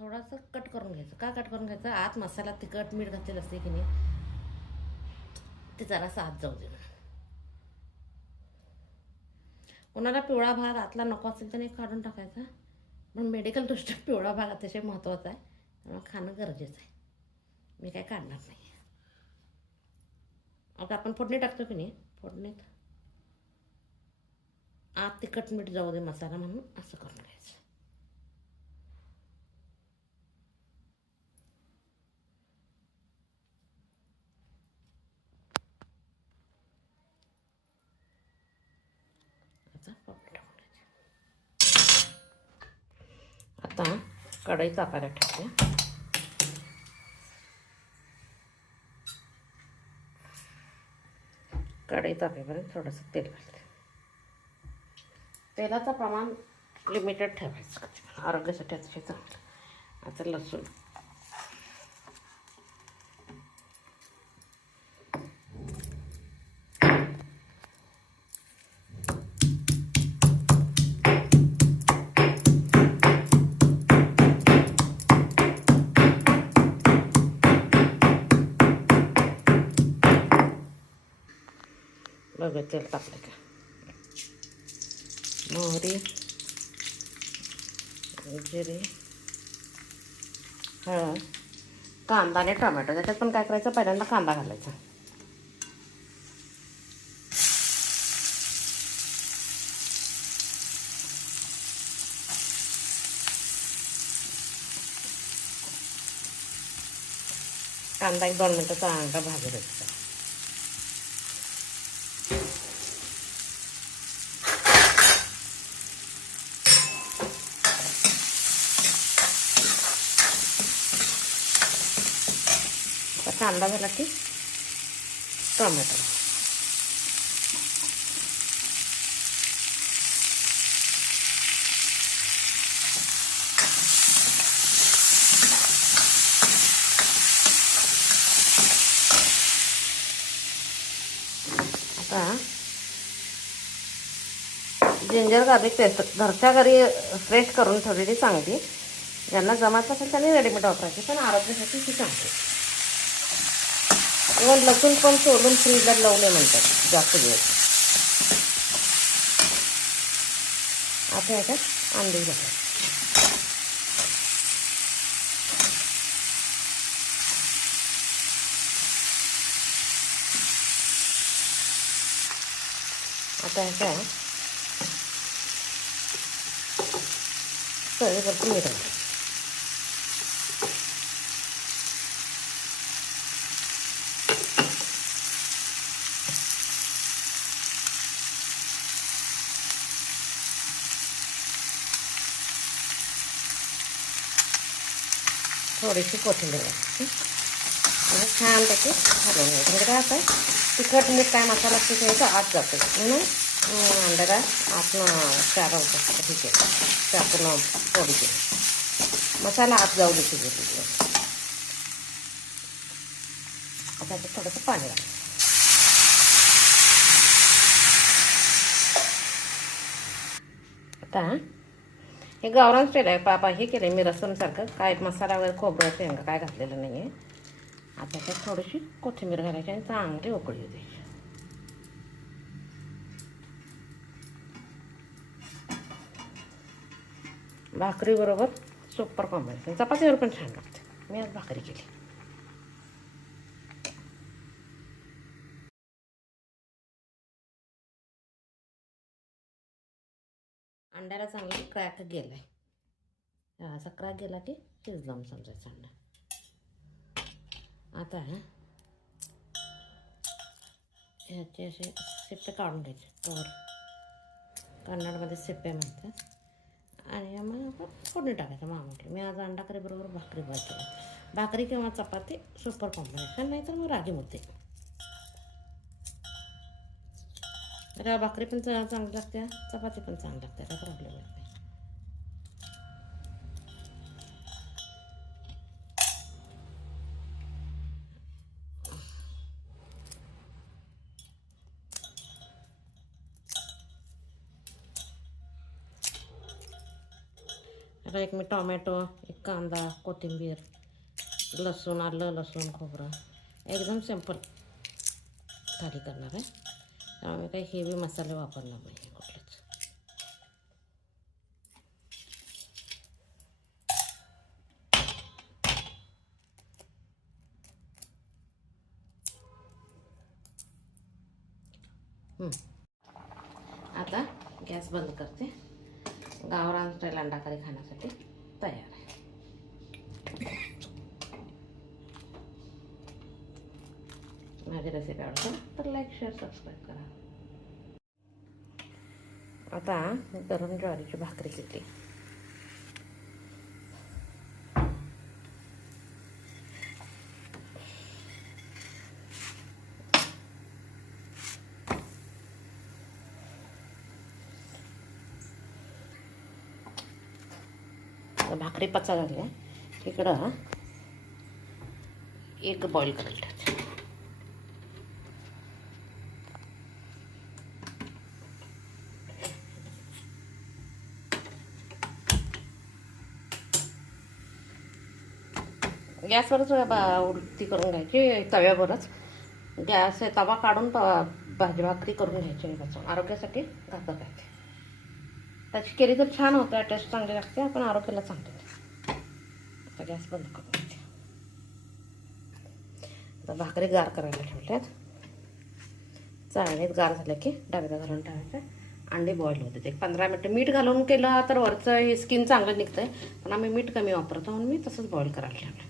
थोडासा कट करून घ्यायचं. का कट करून घ्यायचं? आत मसाला तिखट मीठ घातलेलं असते की नाही, ते जरासं आत जाऊ दे. कोणाला पिवळा भाग आतला नको असेल तर नाही काढून टाकायचा, पण मेडिकल दृष्ट्या पिवळा भाग अतिशय महत्त्वाचा आहे, त्यामुळे खाणं गरजेचं आहे. मी काय काढणार नाही. आता आपण फोडणी टाकतो की नाही, फोडणीत आत तिखट मीठ जाऊ दे मसाला म्हणून असं करून घ्यायचं. आता फोडणी टाकून घ्यायची. आता कढई तापायला ठेवते. कढई तापेपर्यंत थोडंसं तेल घालते. तेलाचं प्रमाण लिमिटेड ठेवायचं, आरोग्यासाठी अतिशय चांगलं. आता लसूण, बघा तेल टाकलं का, मोहरी, जिरे, हळद, कांदा आणि टोमॅटो. त्याच्यात पण काय करायचं, पहिल्यांदा कांदा घालायचा. कांदा 1-2 मिनटं चांगला भाजू द्यायचा. कांदा झाला की टोमॅटो, आता जिंजर गार्लिक पेस्ट घरच्या घरी फ्रेश करून ठेवलेली चांगली. ज्यांना जमत नसेल त्यांनी रेडीमेड वापरायची, पण आरोग्यासाठी ती चांगली. इव्हन लसूण पण सोलून फ्रीजला लावले म्हणतात जास्त दिवस. आता याच्यात अंडी घालायची. आता ह्याच्यात चवीपुरतं मीठ घालायचं. थोडीशी कोथिंबीर घालायची आणि छानपैकी घालून घ्यायचं. म्हणजे काय असं तिखट मीठ काय मसाला असतो त्याचा आत जातो, म्हणून अंड्याला आतनं चार होतं. ठीक आहे, चाकून फोडी केली, मसाला आत जाऊ दे शिजवली. आता थोडंसं पाणी घालायचं. आता हे गावरान स्टाईल आहे. पापा हे केलं आहे मी रसमसारखं, काय मसाला वगैरे खोबरं शेंगा काय घातलेलं नाही आहे. आता त्यात थोडीशी कोथिंबीर घालायची आणि चांगली उकळी द्यायची. भाकरीबरोबर सुपर कॉम्बिनेशन. चपातीवर पण छान लागते. मी आज भाकरी केली. अंड्याला चांगली क्रॅक गेला आहे. असा क्रॅक गेला की शिजला म्हणून समजायचं अंडा. आता ह्याचे असे सिप्पे काढून घ्यायचे. तर कन्नडमध्ये सिप्पे म्हणतात. आणि मग आपण फोडणी टाकायचं. मामाकडे मी आज अंडा करी बरोबर भाकरी भाजली. भाकरी किंवा चपाती सुपर कॉम्बिनेशन, नाही तर मग रागी मुद्दे. आता भाकरी पण चांगली लागते, चपाती पण चांगली लागते, काय प्रॉब्लेम येत नाही. आता एक मी टोमॅटो, एक कांदा, कोथिंबीर, लसूण, आलं, लसूण, खोबरं एकदम सिंपल थाली करणार आहे. त्यामुळे काही हेवी मसाले वापरणार नाही कुठलेच. आता गॅस बंद करते. गावरान स्टाईल अंडा करी खाण्यासाठी तयार आहे. माझी रेसिपी आवडते तर लाईक, शेअर, सबस्क्राईब करा. आता गरम ज्वारीची भाकरी घेतली. भाकरी पचा झाली. इकडं एक बॉईल करायला ठेवते. गॅसवरच उलटी करून घ्यायची, तव्यावरच. गॅस तवा काढून भाजी भाकरी करून घ्यायची. त्याचं आरोग्यासाठी घातक आहे. त्याची केली तर छान होतं, टेस्ट चांगली लागते, पण आरोग्याला चांगली लागते. आता गॅस बंद करून घ्यायची. आता भाकरी गार करायला ठेवल्यात. चाळणीत गार झालं की डब्यात घालून ठेवायचं. अंडे बॉईल होते. एक 15 मिनटं मीठ घालून केलं तर वरचं हे स्किन चांगलं निघतंय, पण आम्ही मीठ कमी वापरतो म्हणून मी तसंच बॉईल करायला ठेवलं.